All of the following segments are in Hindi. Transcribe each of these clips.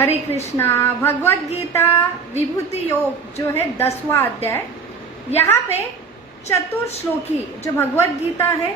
हरे कृष्णा। भगवत गीता विभूति योग जो है 10वां अध्याय, यहाँ पे चतुर्श्लोकी जो भगवत गीता है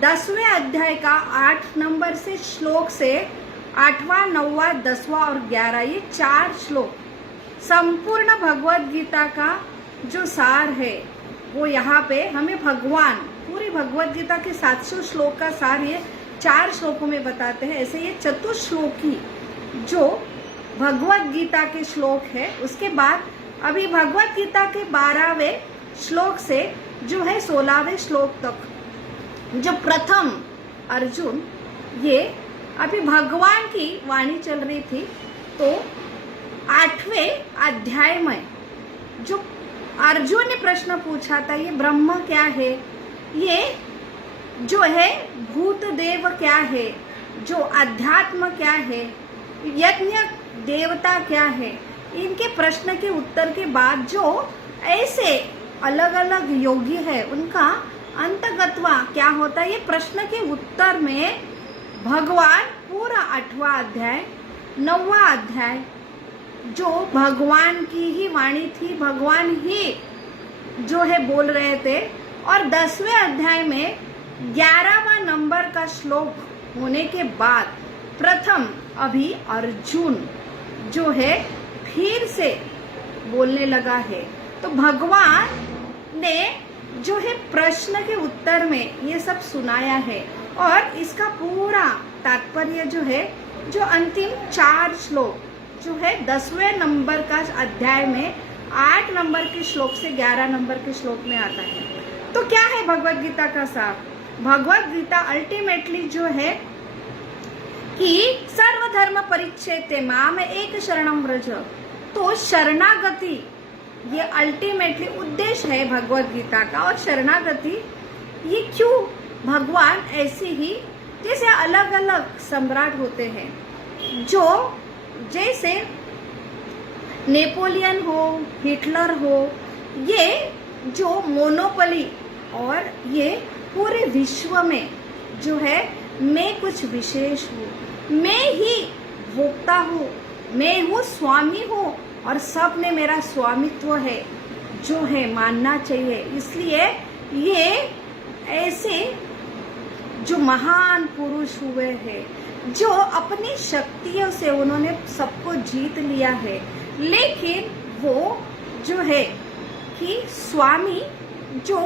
10वें अध्याय का 8 नंबर से श्लोक से 8वां, 9वां, 10वां और 11 ये 4 श्लोक संपूर्ण भगवत गीता का जो सार है वो यहाँ पे हमें भगवान पूरी भगवत गीता के 700 श्लोक का सार ये 4 श्लोकों में बताते हैं। ऐसे ये चतुर्श्लोकी जो भगवत गीता के श्लोक है, उसके बाद अभी भगवत गीता के 12वें श्लोक से जो है 16वें श्लोक तक जो प्रथम अर्जुन, ये अभी भगवान की वाणी चल रही थी। तो 8वें अध्याय में जो अर्जुन ने प्रश्न पूछा था, ये ब्रह्म क्या है, ये जो है भूत देव क्या है, जो अध्यात्म क्या है, यज्ञ देवता क्या है, इनके प्रश्न के उत्तर के बाद जो ऐसे अलग अलग योगी है उनका अंतगत्वा क्या होता है, ये प्रश्न के उत्तर में भगवान पूरा 8वां अध्याय, 9वां अध्याय जो भगवान की ही वाणी थी, भगवान ही जो है बोल रहे थे। और 10वें अध्याय में 11वां नंबर का श्लोक होने के बाद प्रथम अभी अर्जुन जो है फिर से बोलने लगा है। तो भगवान ने जो है प्रश्न के उत्तर में ये सब सुनाया है और इसका पूरा तात्पर्य जो है, जो अंतिम 4 श्लोक जो है 10वें नंबर का अध्याय में 8 नंबर के श्लोक से 11 नंबर के श्लोक में आता है। तो क्या है भगवत गीता का सार? भगवत गीता अल्टीमेटली जो है कि सर्वधर्म परिच्छेदे माम एक शरणम व्रज, तो शरणागति ये अल्टीमेटली उद्देश्य है भगवत गीता का। और शरणागति ये क्यों भगवान ऐसी ही जैसे अलग अलग सम्राट होते हैं, जो जैसे नेपोलियन हो, हिटलर हो, ये जो मोनोपोली और ये पूरे विश्व में जो है मैं कुछ विशेष हूँ, मैं ही भोक्ता हूँ, मैं हूँ स्वामी हूँ और सब में मेरा स्वामित्व है जो है मानना चाहिए। इसलिए ये ऐसे जो महान पुरुष हुए हैं जो अपनी शक्तियों से उन्होंने सबको जीत लिया है, लेकिन वो जो है कि स्वामी जो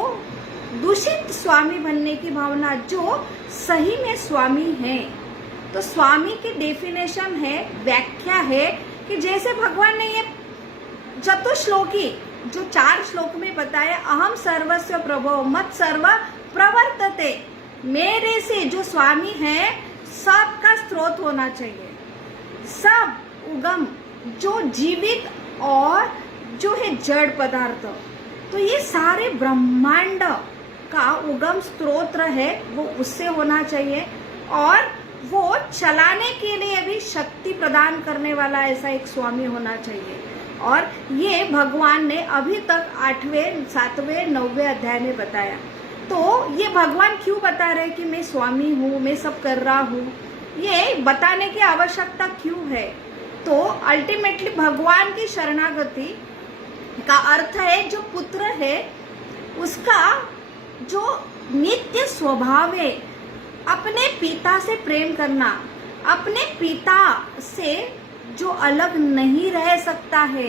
दूषित स्वामी बनने की भावना, जो सही में स्वामी है, तो स्वामी की डेफिनेशन है, व्याख्या है कि जैसे भगवान ने ये चतुश्लोकी जो 4 श्लोक में बताया, अहम सर्वस्व प्रभो मत सर्व प्रवर्तते, मेरे से जो स्वामी है सबका स्रोत होना चाहिए, सब उगम जो जीवित और जो है जड़ पदार्थ, तो ये सारे ब्रह्मांड का उगम स्रोत है वो उससे होना चाहिए। और वो चलाने के लिए भी शक्ति प्रदान करने वाला ऐसा एक स्वामी होना चाहिए। और ये भगवान ने अभी तक 8वें, 7वें, 9वें अध्याय में बताया। तो ये भगवान क्यों बता रहे कि मैं स्वामी हूँ, मैं सब कर रहा हूँ, ये बताने की आवश्यकता क्यों है? तो अल्टीमेटली भगवान की शरणागति का अर्थ है जो पुत्र है उसका जो नित्य स्वभाव है अपने पिता से प्रेम करना, अपने पिता से जो अलग नहीं रह सकता है,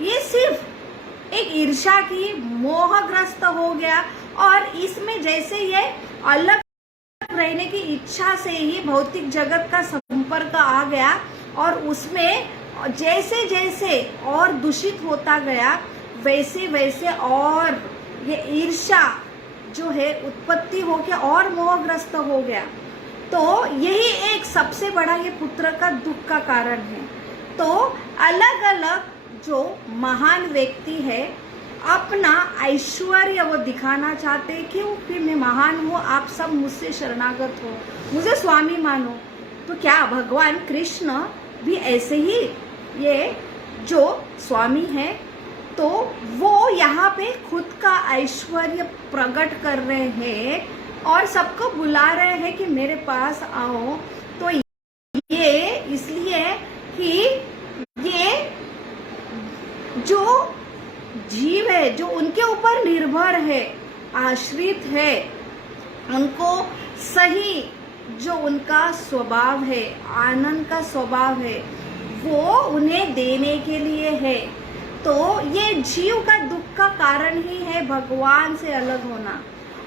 ये सिर्फ एक ईर्ष्या की मोहग्रस्त हो गया और इसमें जैसे ये अलग रहने की इच्छा से ही भौतिक जगत का संपर्क आ गया और उसमें जैसे जैसे और दूषित होता गया वैसे वैसे और ये ईर्ष्या जो है उत्पत्ति हो गया और मोहग्रस्त हो गया। तो यही एक सबसे बड़ा ये पुत्र का दुख का कारण है। तो अलग अलग जो महान व्यक्ति है अपना ऐश्वर्य वो दिखाना चाहते हैं, क्योंकि मैं महान हूँ, आप सब मुझसे शरणागत हो, मुझे स्वामी मानो। तो क्या भगवान कृष्ण भी ऐसे ही ये जो स्वामी है, तो वो यहाँ पे खुद का ऐश्वर्य प्रकट कर रहे हैं और सबको बुला रहे हैं कि मेरे पास आओ। तो ये इसलिए कि पर निर्भर है, आश्रित है, उनको सही जो उनका स्वभाव है, आनंद का स्वभाव है, वो उन्हें देने के लिए है। तो ये जीव का दुख का कारण ही है भगवान से अलग होना।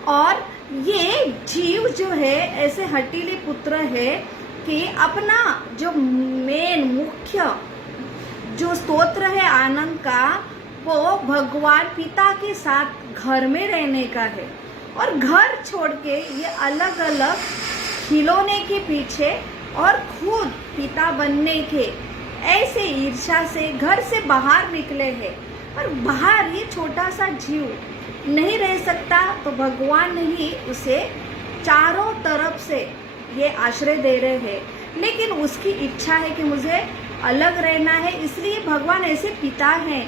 और ये जीव जो है ऐसे हठीले पुत्र है कि अपना जो मेन मुख्य जो स्तोत्र है आनंद का, वो भगवान पिता के साथ घर में रहने का है, और घर छोड़ के ये अलग अलग खिलौने के पीछे और खुद पिता बनने के ऐसे ईर्ष्या से घर से बाहर निकले हैं। और बाहर ये छोटा सा जीव नहीं रह सकता, तो भगवान ही उसे चारों तरफ से ये आश्रय दे रहे हैं। लेकिन उसकी इच्छा है कि मुझे अलग रहना है, इसलिए भगवान ऐसे पिता हैं,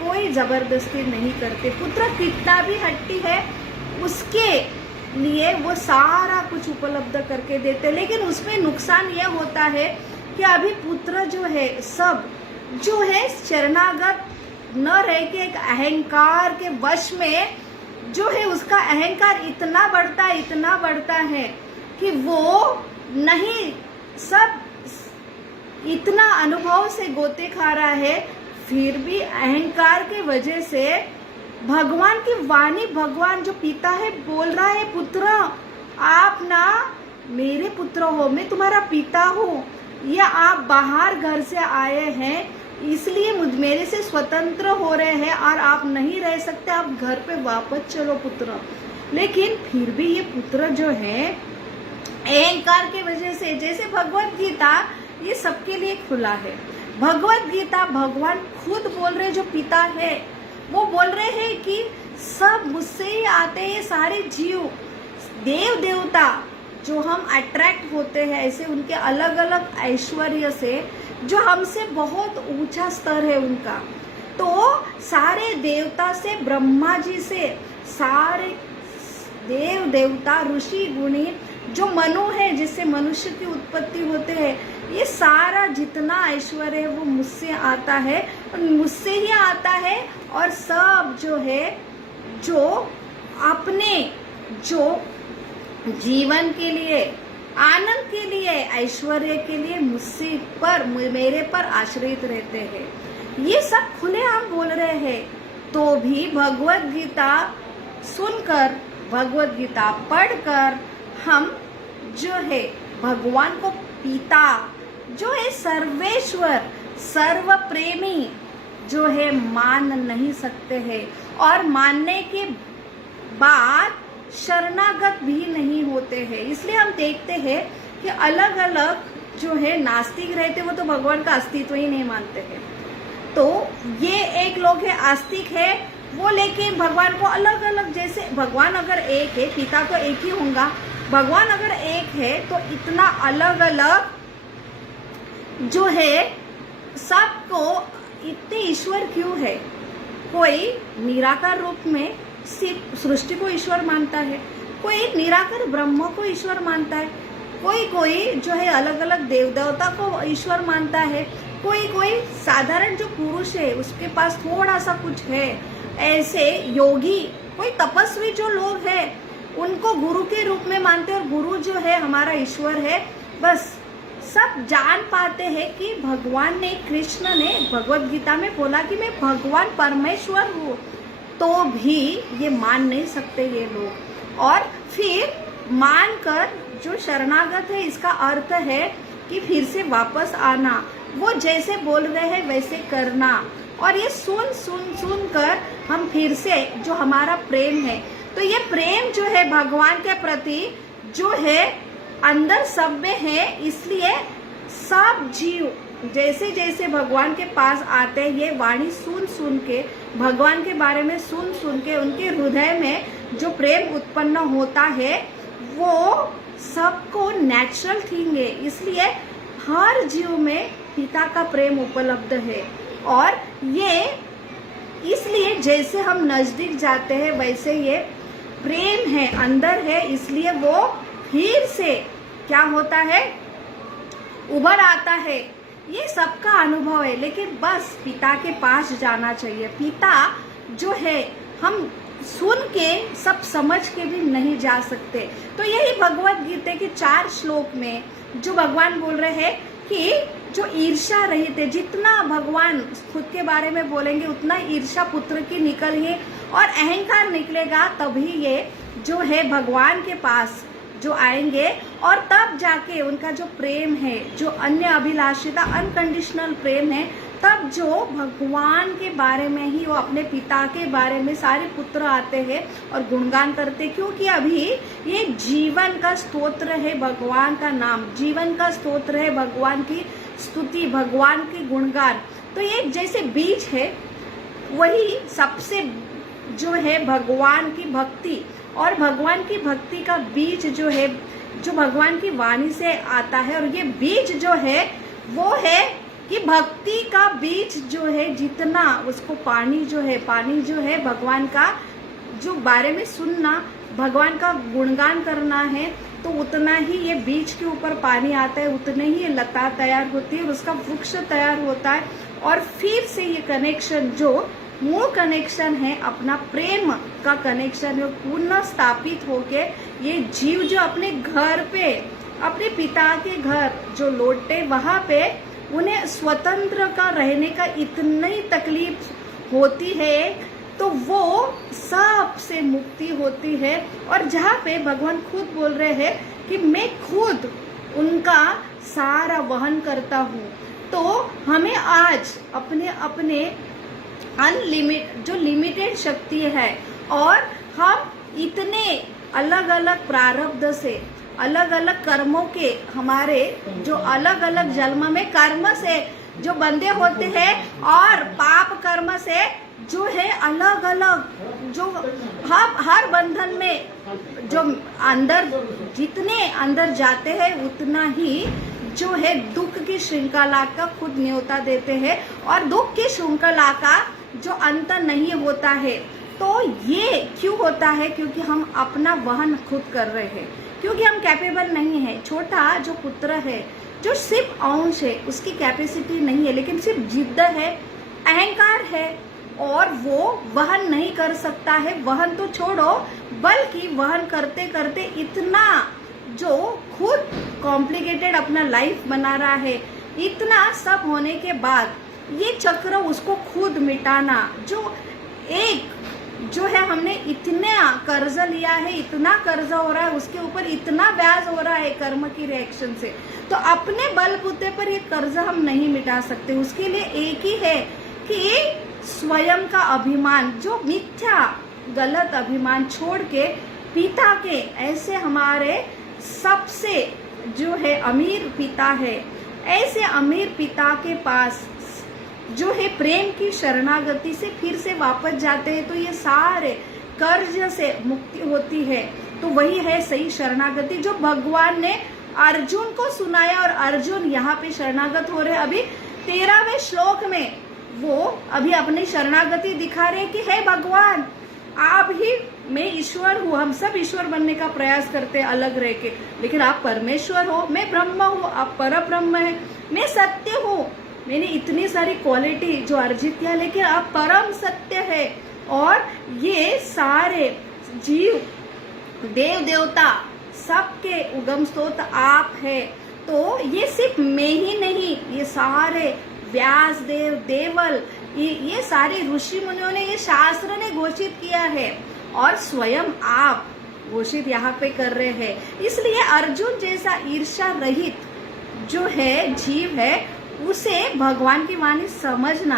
कोई जबरदस्ती नहीं करते। पुत्र कितना भी हट्टी है, उसके लिए वो सारा कुछ उपलब्ध करके देते, लेकिन उसमें नुकसान यह होता है कि अभी पुत्र जो है सब जो है शरणागत न रह के एक अहंकार के वश में जो है उसका अहंकार इतना बढ़ता है कि वो नहीं, सब इतना अनुभव से गोते खा रहा है, फिर भी अहंकार के वजह से भगवान की वाणी, भगवान जो पिता है बोल रहा है, पुत्र आप ना मेरे पुत्र हो, मैं तुम्हारा पिता हूँ, या आप बाहर घर से आए हैं इसलिए मेरे से स्वतंत्र हो रहे हैं और आप नहीं रह सकते, आप घर पे वापस चलो पुत्र। लेकिन फिर भी ये पुत्र जो है अहंकार के वजह से, जैसे भगवत गीता ये सबके लिए खुला है। भगवत गीता भगवान खुद बोल रहे, जो पिता है वो बोल रहे हैं कि सब मुझसे ही आते हैं, सारे जीव देव देवता जो हम अट्रैक्ट होते हैं ऐसे उनके अलग अलग ऐश्वर्य से, जो हमसे बहुत ऊंचा स्तर है उनका। तो सारे देवता से, ब्रह्मा जी से, सारे देव देवता, ऋषि गुणी, जो मनु है जिससे मनुष्य की उत्पत्ति होते हैं, ये सारा जितना ऐश्वर्य है वो मुझसे आता है और मुझसे ही आता है। और सब जो है जो अपने जो जीवन के लिए, आनंद के लिए, ऐश्वर्य के लिए मुझसे पर, मेरे पर आश्रित रहते हैं, ये सब खुलेआम बोल रहे हैं। तो भी भगवत गीता सुनकर, भगवत गीता पढ़कर हम जो है भगवान को पिता जो है सर्वेश्वर, सर्व प्रेमी जो है मान नहीं सकते हैं, और मानने के बाद शरणागत भी नहीं होते हैं। इसलिए हम देखते हैं कि अलग अलग जो है नास्तिक रहते, वो तो भगवान का अस्तित्व ही नहीं मानते हैं। तो ये एक लोग है आस्तिक है, वो लेकिन भगवान को अलग अलग, जैसे भगवान अगर एक है, पिता तो एक ही होगा, भगवान अगर एक है तो इतना अलग अलग जो है सबको इतने ईश्वर क्यों है? कोई निराकार रूप में सिर्फ सृष्टि को ईश्वर मानता है, कोई निराकार ब्रह्म को ईश्वर मानता है, कोई जो है अलग अलग देव देवता को ईश्वर मानता है, कोई साधारण जो पुरुष है उसके पास थोड़ा सा कुछ है, ऐसे योगी, कोई तपस्वी जो लोग हैं उनको गुरु के रूप में मानते हैं, और गुरु जो है हमारा ईश्वर है। बस सब जान पाते हैं कि भगवान ने, कृष्ण ने भगवत गीता में बोला कि मैं भगवान परमेश्वर हूँ, तो भी ये मान नहीं सकते ये लोग। और फिर मानकर जो शरणागत है, इसका अर्थ है कि फिर से वापस आना, वो जैसे बोल रहे हैं वैसे करना। और ये सुन कर हम फिर से जो हमारा प्रेम है, तो ये प्रेम जो है भगवान के प्रति जो है अंदर सब में है, इसलिए सब जीव जैसे जैसे भगवान के पास आते हैं, ये वाणी सुन के, भगवान के बारे में सुन के उनके हृदय में जो प्रेम उत्पन्न होता है वो सबको नेचुरल थिंग है। इसलिए हर जीव में पिता का प्रेम उपलब्ध है, और ये इसलिए जैसे हम नजदीक जाते हैं वैसे ये प्रेम है, अंदर है, इसलिए वो फिर से क्या होता है, उभर आता है। ये सबका अनुभव है, लेकिन बस पिता के पास जाना चाहिए। पिता जो है, हम सुन के सब समझ के भी नहीं जा सकते। तो यही भगवत गीता के 4 श्लोक में जो भगवान बोल रहे हैं कि जो ईर्ष्या रहित है, जितना भगवान खुद के बारे में बोलेंगे उतना ईर्ष्या पुत्र की निकलेगी और अहंकार निकलेगा, तभी ये जो है भगवान के पास जो आएंगे और तब जाके उनका जो प्रेम है, जो अन्य अभिलाषिता अनकंडीशनल प्रेम है, तब जो भगवान के बारे में ही वो अपने पिता के बारे में सारे पुत्र आते हैं और गुणगान करते, क्योंकि अभी ये जीवन का स्तोत्र है भगवान का नाम, जीवन का स्तोत्र है भगवान की स्तुति, भगवान की गुणगान। तो ये जैसे बीज है, वही सबसे जो है भगवान की भक्ति, और भगवान की भक्ति का बीज जो है जो भगवान की वाणी से आता है, और ये बीज जो है वो है कि भक्ति का बीज जो है, जितना उसको पानी जो है भगवान का जो बारे में सुनना, भगवान का गुणगान करना है, तो उतना ही ये बीज के ऊपर पानी आता है, उतने ही ये लता तैयार होती है, उसका वृक्ष तैयार होता है, और फिर से ये कनेक्शन जो मूल कनेक्शन है, अपना प्रेम का कनेक्शन है, पुनः स्थापित होके ये जीव जो अपने घर पे, अपने पिता के घर जो लौटे, वहां पे उन्हें स्वतंत्र का रहने का इतनी तकलीफ होती है, तो वो सबसे मुक्ति होती है। और जहाँ पे भगवान खुद बोल रहे हैं कि मैं खुद उनका सारा वहन करता हूँ, तो हमें आज अपने अपने जो लिमिटेड शक्ति है, और हम इतने अलग अलग प्रारब्ध से, अलग अलग कर्मों के, हमारे जो अलग अलग जन्म में कर्म से जो बंधे होते हैं, और पाप कर्म से जो है अलग अलग, जो हम हर बंधन में जो अंदर, जितने अंदर जाते हैं उतना ही जो है दुख की श्रृंखला का खुद न्योता देते हैं, और दुख की श्रृंखला का जो अंत नहीं होता है। तो ये क्यों होता है? क्योंकि हम अपना वहन खुद कर रहे हैं, क्योंकि हम कैपेबल नहीं है। छोटा जो पुत्र है, जो सिर्फ अंश है, उसकी कैपेसिटी नहीं है, लेकिन सिर्फ जिद्द है, अहंकार है, और वो वहन नहीं कर सकता है। वहन तो छोड़ो, बल्कि वहन करते करते इतना जो खुद कॉम्प्लिकेटेड अपना लाइफ बना रहा है, इतना सब होने के बाद ये चक्र उसको खुद मिटाना, जो एक जो है हमने इतना कर्ज लिया है, इतना कर्ज हो रहा है, उसके ऊपर इतना ब्याज हो रहा है कर्म की रिएक्शन से, तो अपने बलबूते पर ये कर्ज हम नहीं मिटा सकते। उसके लिए एक ही है कि स्वयं का अभिमान, जो मिथ्या गलत अभिमान छोड़ के पिता के, ऐसे हमारे सबसे जो है अमीर पिता है, ऐसे अमीर पिता के पास जो है प्रेम की शरणागति से फिर से वापस जाते हैं, तो ये सारे कर्ज से मुक्ति होती है। तो वही है सही शरणागति, जो भगवान ने अर्जुन को सुनाया, और अर्जुन यहाँ पे शरणागत हो रहे। अभी 13वें श्लोक में वो अभी अपनी शरणागति दिखा रहे कि हे भगवान, आप ही, मैं ईश्वर हूँ, हम सब ईश्वर बनने का प्रयास करते हैं अलग रह के, लेकिन आप परमेश्वर हो, मैं ब्रह्म हूँ, आप पर ब्रह्म है, मैं सत्य हूँ, मैंने इतनी सारी क्वालिटी जो अर्जित किया, लेकिन आप परम सत्य है, और ये सारे जीव देव देवता सबके उगम स्रोत आप है। तो ये सिर्फ मैं ही नहीं, ये सारे व्यास देव, देवल, ये सारे ऋषि मुनियों ने, ये शास्त्र ने घोषित किया है, और स्वयं आप घोषित यहाँ पे कर रहे हैं। इसलिए अर्जुन जैसा ईर्ष्या रहित जो है जीव है, उसे भगवान की वाणी समझना,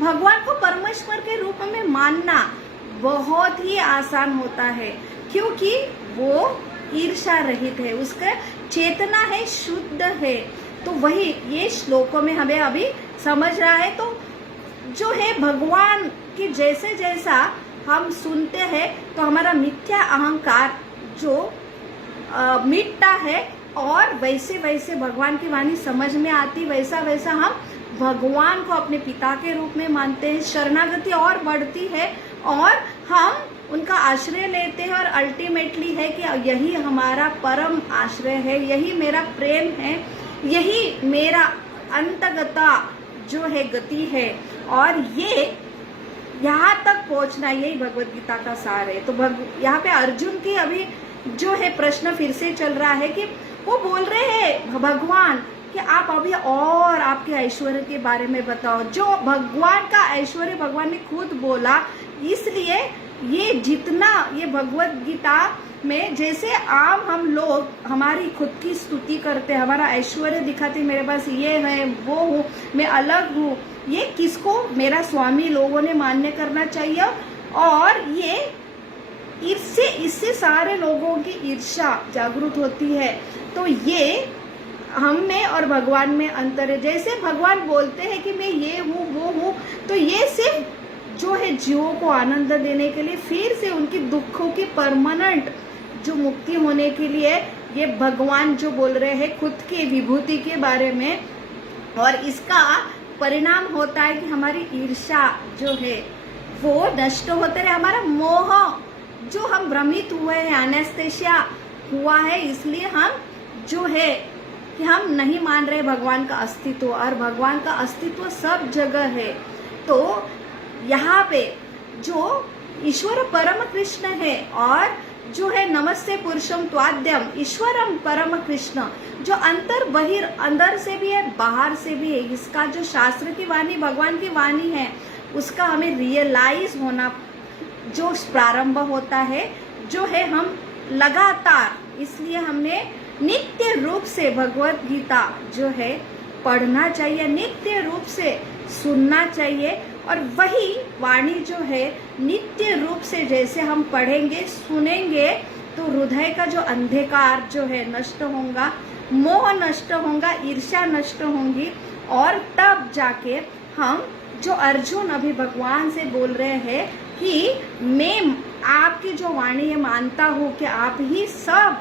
भगवान को परमेश्वर के रूप में मानना बहुत ही आसान होता है, क्योंकि वो ईर्ष्या रहित है, उसका चेतना है, शुद्ध है। तो वही ये श्लोकों में हमें अभी समझ रहा है। तो जो है भगवान की जैसे जैसा हम सुनते हैं, तो हमारा मिथ्या अहंकार जो मिटता है, और वैसे वैसे भगवान की वाणी समझ में आती, वैसा वैसा हम भगवान को अपने पिता के रूप में मानते हैं, शरणागति और बढ़ती है, और हम उनका आश्रय लेते हैं, और अल्टीमेटली है कि यही हमारा परम आश्रय है, यही मेरा प्रेम है, यही मेरा अंतगता जो है गति है। और यहाँ तक पहुँचना, यही भगवत गीता का सार है। तो यहाँ पे अर्जुन की अभी जो है प्रश्न फिर से चल रहा है कि वो बोल रहे हैं भगवान कि आप अभी और आपके ऐश्वर्य के बारे में बताओ। जो भगवान का ऐश्वर्य भगवान ने खुद बोला, इसलिए ये जितना ये भगवत गीता में जैसे आम हम लोग हमारी खुद की स्तुति करते हैं, हमारा ऐश्वर्य दिखाते, मेरे पास ये है वो हूँ, मैं अलग हूँ, ये किसको मेरा स्वामी लोगों ने मान्य करना चाहिए। और ये इससे सारे लोगों की ईर्ष्या जागृत होती है। तो ये हम में और भगवान में अंतर है। जैसे भगवान बोलते हैं कि मैं ये हूँ वो हूँ, तो ये सिर्फ जो है जीवों को आनंद देने के लिए, फिर से उनकी दुखों की परमानेंट जो मुक्ति होने के लिए ये भगवान जो बोल रहे हैं खुद की विभूति के बारे में। और इसका परिणाम होता है कि हमारी ईर्ष्या जो है वो नष्ट होते रहे, हमारा मोह जो हम भ्रमित हुए हैं, एनेस्थेसिया हुआ है, इसलिए हम जो है कि हम नहीं मान रहे भगवान का अस्तित्व, और भगवान का अस्तित्व सब जगह है। तो यहाँ पे जो ईश्वर परम कृष्ण है और जो है नमस्ते पुरुषम त्वाद्यम ईश्वरम परम कृष्ण, जो अंतर बहिर अंदर से भी है बाहर से भी है, इसका जो शास्त्र की वाणी भगवान की वाणी है उसका हमें रियलाइज होना जो प्रारंभ होता है, जो है हम लगातार, इसलिए हमने नित्य रूप से भगवत गीता जो है पढ़ना चाहिए, नित्य रूप से सुनना चाहिए। और वही वाणी जो है नित्य रूप से जैसे हम पढ़ेंगे सुनेंगे तो हृदय का जो अंधकार जो है नष्ट होगा, मोह नष्ट होगा, ईर्ष्या नष्ट होंगी, और तब जाके हम जो अर्जुन अभी भगवान से बोल रहे हैं कि मैं आपकी जो वाणी है मानता हूँ कि आप ही सब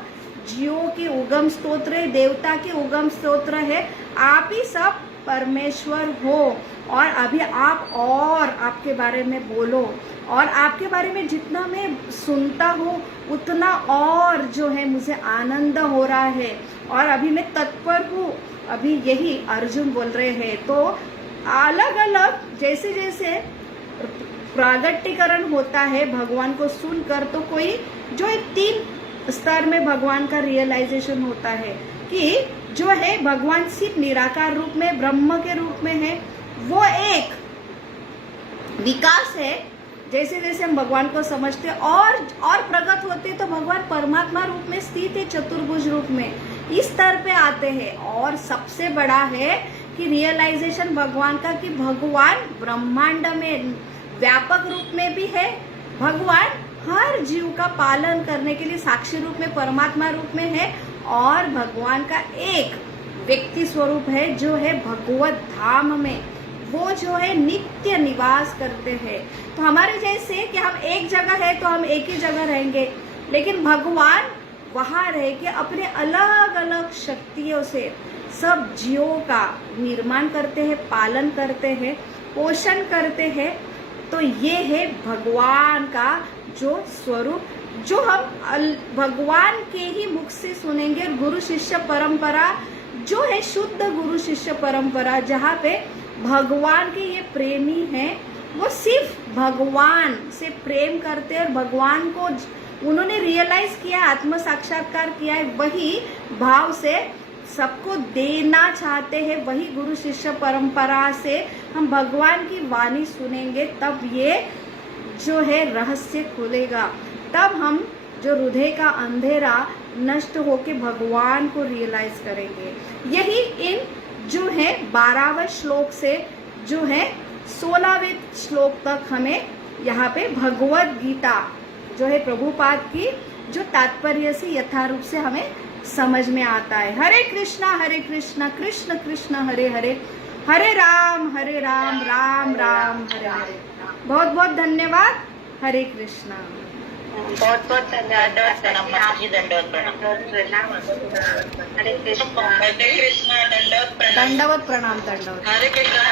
जीवों के उगम स्तोत्र है, देवता के उगम स्तोत्र है, आप ही सब परमेश्वर हो, और अभी आप और आपके बारे में बोलो, और आपके बारे में जितना मैं सुनता हूँ उतना और जो है मुझे आनंद हो रहा है, और अभी मैं तत्पर हूँ। अभी यही अर्जुन बोल रहे हैं। तो अलग अलग जैसे जैसे प्रागट्यकरण होता है भगवान को सुनकर, तो कोई जो है 3 स्तर में भगवान का रियलाइजेशन होता है कि जो है भगवान सिर्फ निराकार रूप में ब्रह्म के रूप में है, वो एक विकास है। जैसे जैसे हम भगवान को समझते और प्रगट होते तो भगवान परमात्मा रूप में स्थित है, चतुर्भुज रूप में, इस स्तर पे आते हैं। और सबसे बड़ा है कि रियलाइजेशन भगवान का कि भगवान ब्रह्मांड में व्यापक रूप में भी है, भगवान हर जीव का पालन करने के लिए साक्षी रूप में परमात्मा रूप में है, और भगवान का एक व्यक्ति स्वरूप है जो है भगवत धाम में, वो जो है नित्य निवास करते हैं। तो हमारे जैसे कि हम एक जगह है तो हम एक ही जगह रहेंगे, लेकिन भगवान वहाँ रह के अपने अलग अलग शक्तियों से सब जीवों का निर्माण करते हैं, पालन करते हैं, पोषण करते हैं। तो ये है भगवान का जो स्वरूप, जो हम भगवान के ही मुख से सुनेंगे। गुरु शिष्य परंपरा जो है शुद्ध गुरु शिष्य परंपरा, जहाँ पे भगवान के ये प्रेमी हैं, वो सिर्फ भगवान से प्रेम करते हैं, और भगवान को उन्होंने रियलाइज किया, आत्म साक्षात्कार किया है, वही भाव से सबको देना चाहते हैं। वही गुरु शिष्य परंपरा से हम भगवान की वाणी सुनेंगे, तब ये जो है रहस्य खुलेगा, तब हम जो हृदय का अंधेरा नष्ट होके भगवान को रियलाइज करेंगे। यही इन जो है 12वें श्लोक से जो है 16वें श्लोक तक हमें यहाँ पे भगवत गीता जो है प्रभुपाद की जो तात्पर्य से यथारूप से हमें समझ में आता है। हरे कृष्णा कृष्ण कृष्ण हरे हरे, हरे राम राम राम हरे हरे। बहुत बहुत धन्यवाद। हरे कृष्णा। बहुत बहुत धन्यवाद। दंडवत प्रणाम। हरे कृष्णा।